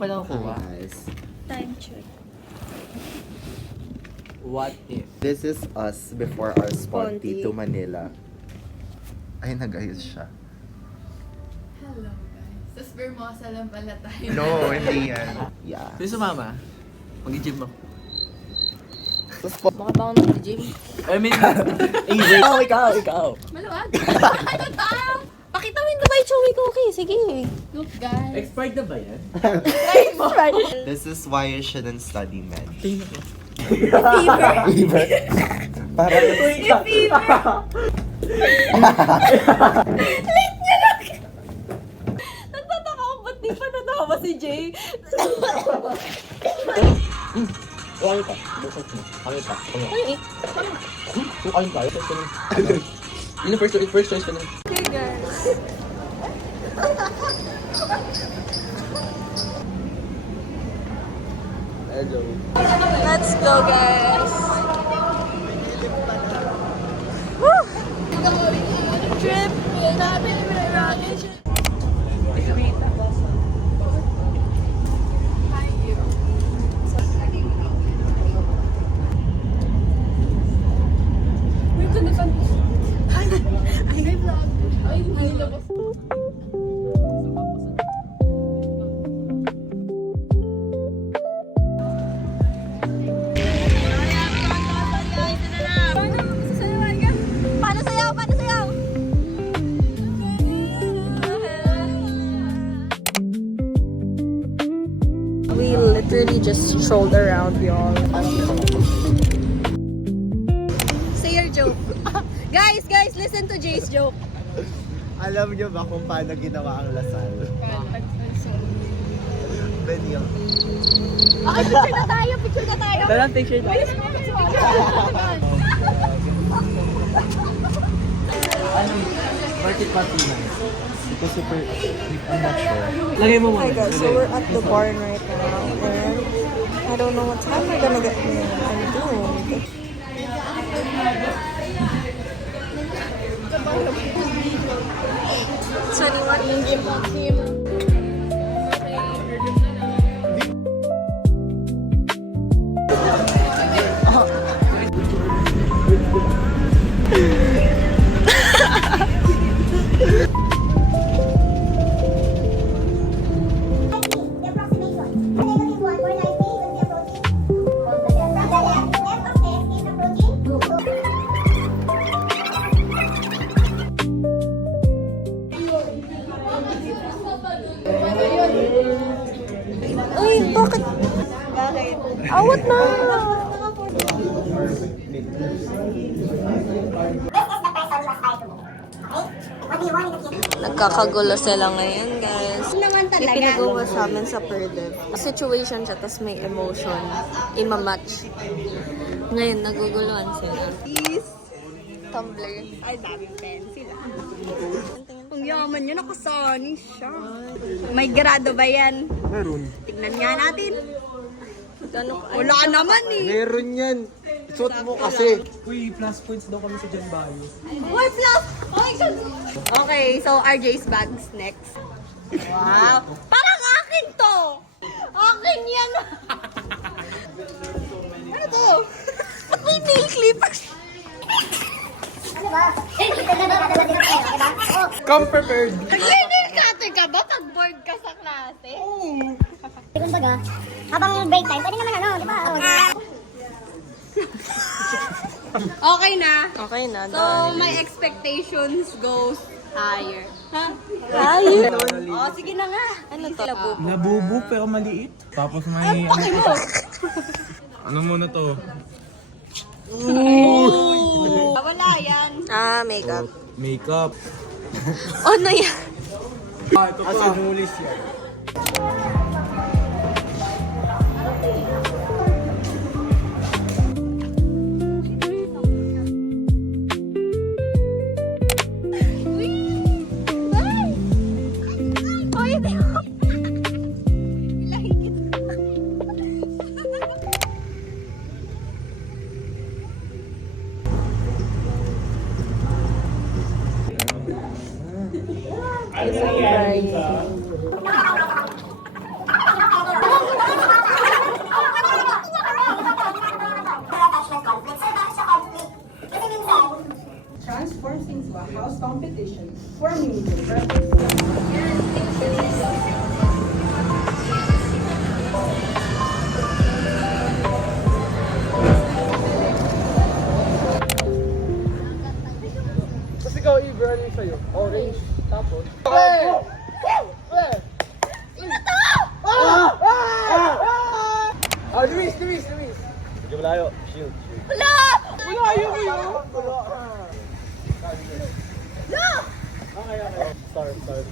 pa nakukuha. Guys, Time check. What if? this is us before our sponty Sponty. to Manila. Ay, nag-ayos siya. Hello guys. Sa Spermosa lang pala tayo. No, hindi yan. Yeah. Pwede sumama? Mag-gym ako. Tapos po, Baka ba ako nag-gym? I mean, English. Ikaw. Maluwag. Ano tayo? Pakita mo yung Dubai Chewy Cookie. Sige. Look guys. Expired na ba yan? this is why you shouldn't study med. Tingnan ko. Fever. Parang Nagtataka ko ba't di pa natawa si Jay? Ayun ka. Ayun ka. Ayun ka. Yun yung first choice ko na. Hey guys. Hello. Let's go guys. Woo! Trip natin. Paano sayaw? Paano sayaw? We literally just strolled around, y'all. Say your joke. Guys, listen to Jay's joke. alam niyo ba kung paano ginawa ang lasal? Benyo. Okay, picture na tayo. Dalang picture tayo. Ano? Market party na. Ito super, I'm not sure. Lagay mo muna. Hi guys, so we're at the barn right now, and I don't know what time we're gonna get there. I'm doomed. So anyone yung game on team? Uy, bakit? Awat na! Nagkakagulo sila ngayon, guys. May pinagawa sa amin sa Perdev. Situation siya, tas may emotion. Ima-match. Ngayon, naguguluhan sila. Peace! Tumblr. Ay, daming pencil ah. Ang yaman niya, nakasani siya. May grado ba yan? Meron. Tignan nga natin. Wala naman eh. Meron yan. Suot mo kasi. Uy, plus points daw kami sa Jan Bayo. Uy, plus! Okay, so RJ's bags next. Wow! Parang akin to! Akin yan! Ano to? Ba't may nail clippers? Come prepared. Nag-nail ka ba pag bored ka sa klase? Oo. Kumbaga, habang break time, pwede naman ano, di ba? Okay na. Okay na. So, my expectations goes higher. Ha? Higher? Oh, sige na nga. Ano to? Labo. Labubo pero maliit. Tapos may... Paki mo. Ano muna to? Wala yan. Ah, makeup. Makeup. Ano yan? Ito pa. Sinulis yan. transforms into a house competition for music purposes. Tapos ikaw, Eve, ano yung sa'yo? Orange. Tapos? Luis! Medyo malayo. Shield. Wala! Ayaw mo yun! Okay. Start. Okay.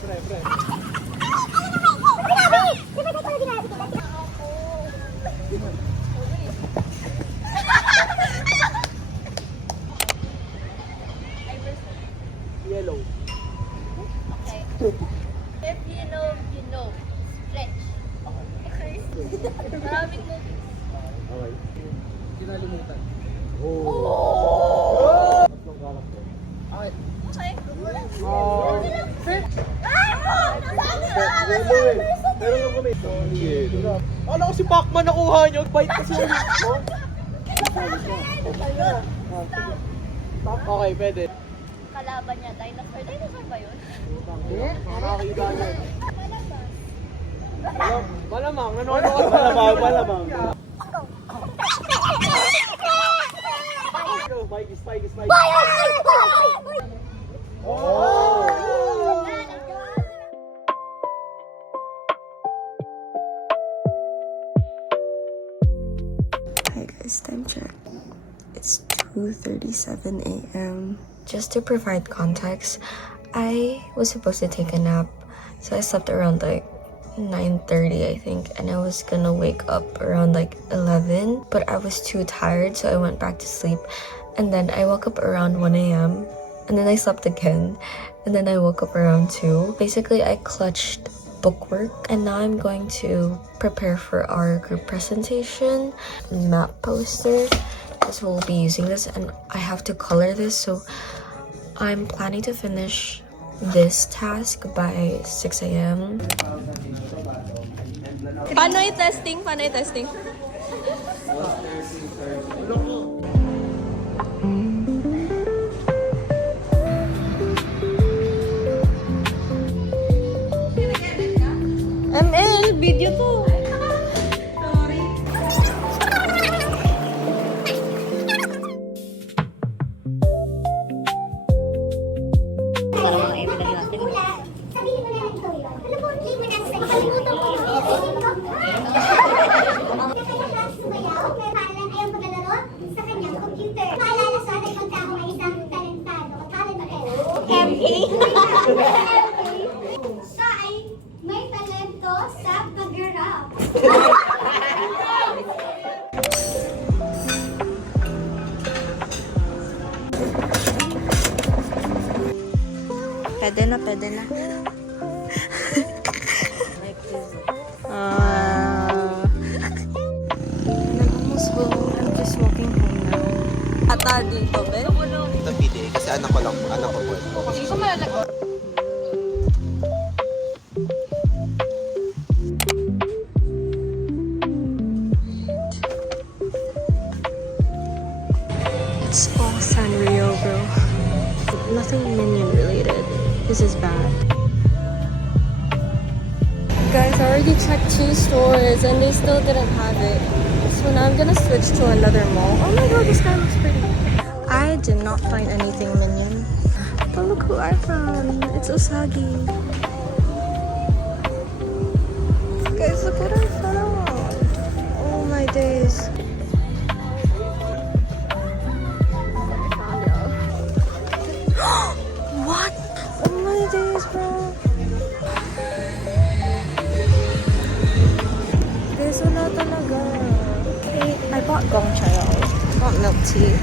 Pre. Yellow. If you know, you know. Stretch. Okay. Maraming movies. Okay. Kinalimutan. Oh! Tatlong character. Okay. Pero lang kami. Ano ko si Pacman nakuha nyo? Bite kasi ulit ko. Okay, pwede. Kalaban niya, dinosaur. Dinosaur ba yun? Nakakita nyo. Malamang. Nanonood. Malamang. Spike. Oh! Hi guys, time check. It's 2:37 a.m. Just to provide context, I was supposed to take a nap, so I slept around like 9:30 I think, and I was gonna wake up around like 11, but I was too tired, so I went back to sleep. And then I woke up around 1 a.m. and then I slept again, and then I woke up around 2. Basically, I clutched bookwork, and now I'm going to prepare for our group presentation map poster, because we'll be using this, and I have to color this, so I'm planning to finish this task by 6 a.m. Paano i-testing? ML, video to. Sabihin mo na lang ito yun. Alam mo, hindi mo na sa kalimutan ko. Sumayaw, may pangalan ayaw paglalaro sa kanyang computer. Paalala sa ating pagkako ay isang talentado. Talent ba kayo? MA? Siya ay may talento sa pag-rap. Pwede na. I'm almost home. I'm just walking home now. Ata dito, be? Ito PDA kasi anak ko po. It's all Sanrio, bro. Nothing Minion related. This is bad. Guys, I already checked 2 stores and they still didn't have it. So now I'm gonna switch to another mall. Oh my god, this guy looks pretty. I did not find anything Minion. But look who I found. It's Usagi. Guys, look what I found. Oh my days. What? Oh my days, bro. Guys, wala talaga. Okay, I bought Gongcha. I bought milk tea.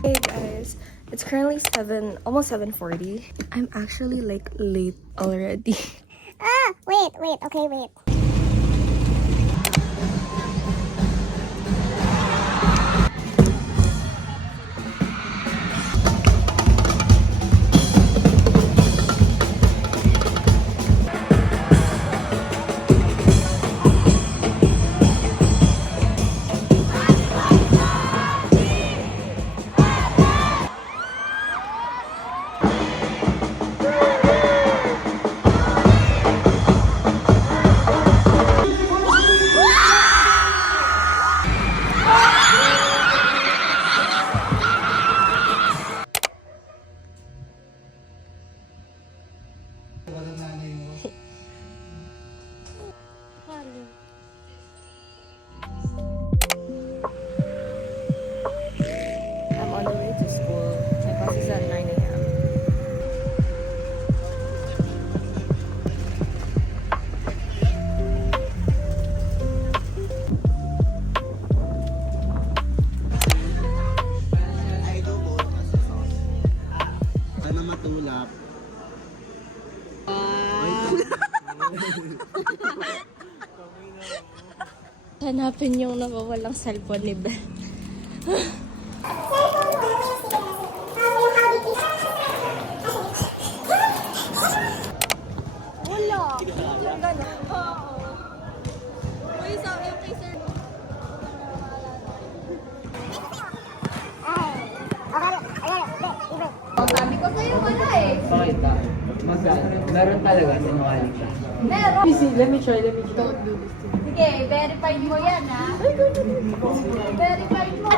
Hey guys, it's currently almost 7:40. I'm actually like late already. Wait, okay, wait. Hanapin yung nawawalang cellphone ni Ben. Sabi ko sa'yo, wala eh. Bakit ba? Meron talaga, sinungaling siya. Meron. Let me try. Sige, verify mo yan, ha? Verify mo.